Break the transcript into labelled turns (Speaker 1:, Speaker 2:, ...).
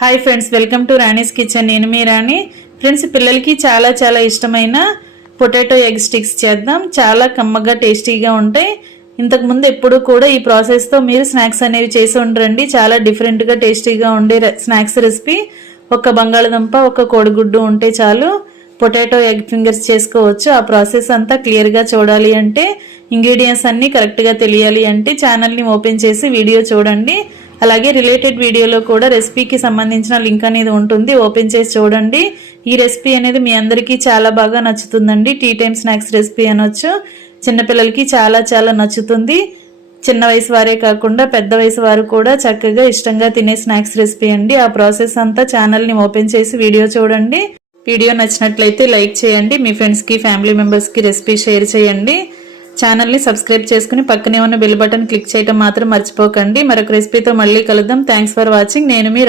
Speaker 1: Hi friends welcome to Rani's kitchen నేను మీ రాణి. Friends పిల్లలకి చాలా చాలా ఇష్టమైన పొటాటో ఎగ్ స్టిక్స్ చేద్దాం. చాలా కమ్మగా టేస్టీగా ఉంటాయి. ఇంతకుముందు ఎప్పుడు కూడా ఈ ప్రాసెస్తో మీరు స్నాక్స్ అనేవి చేసి ఉండరండి. చాలా డిఫరెంట్గా టేస్టీగా ఉండే స్నాక్స్ రెసిపీ ఒక బంగాళదుంప ఒక కోడిగుడ్డు ఉంటే చాలు పొటాటో ఎగ్ ఫింగర్స్ చేసుకోవచ్చు. ఆ ప్రాసెస్ అంతా క్లియర్గా చూడాలి అంటే ఇంగ్రీడియంట్స్ అన్నీ కరెక్ట్గా తెలియాలి అంటే ఛానల్ని ఓపెన్ చేసి వీడియో చూడండి. అలాగే రిలేటెడ్ వీడియోలో కూడా రెసిపీకి సంబంధించిన లింక్ అనేది ఉంటుంది. ఓపెన్ చేసి చూడండి. ఈ రెసిపీ అనేది మీ అందరికీ చాలా బాగా నచ్చుతుందండి. టీ టైమ్ స్నాక్స్ రెసిపీ అనొచ్చు. చిన్నపిల్లలకి చాలా చాలా నచ్చుతుంది. చిన్న వయసు వారే కాకుండా పెద్ద వయసు వారు కూడా చక్కగా ఇష్టంగా తినే స్నాక్స్ రెసిపీ అండి. ఆ ప్రాసెస్ అంతా ఛానల్ని ఓపెన్ చేసి వీడియో చూడండి. వీడియో నచ్చినట్లయితే లైక్ చేయండి. మీ ఫ్రెండ్స్కి ఫ్యామిలీ మెంబర్స్కి రెసిపీ షేర్ చేయండి. ఛానల్ని సబ్స్క్రైబ్ చేసుకుని పక్కనే ఉన్న బెల్ బటన్ క్లిక్ చేయడం మాత్రం మర్చిపోకండి. మరొక రెసిపీతో మళ్ళీ కలుద్దాం. థ్యాంక్స్ ఫర్ వాచింగ్ నేను మీ రా-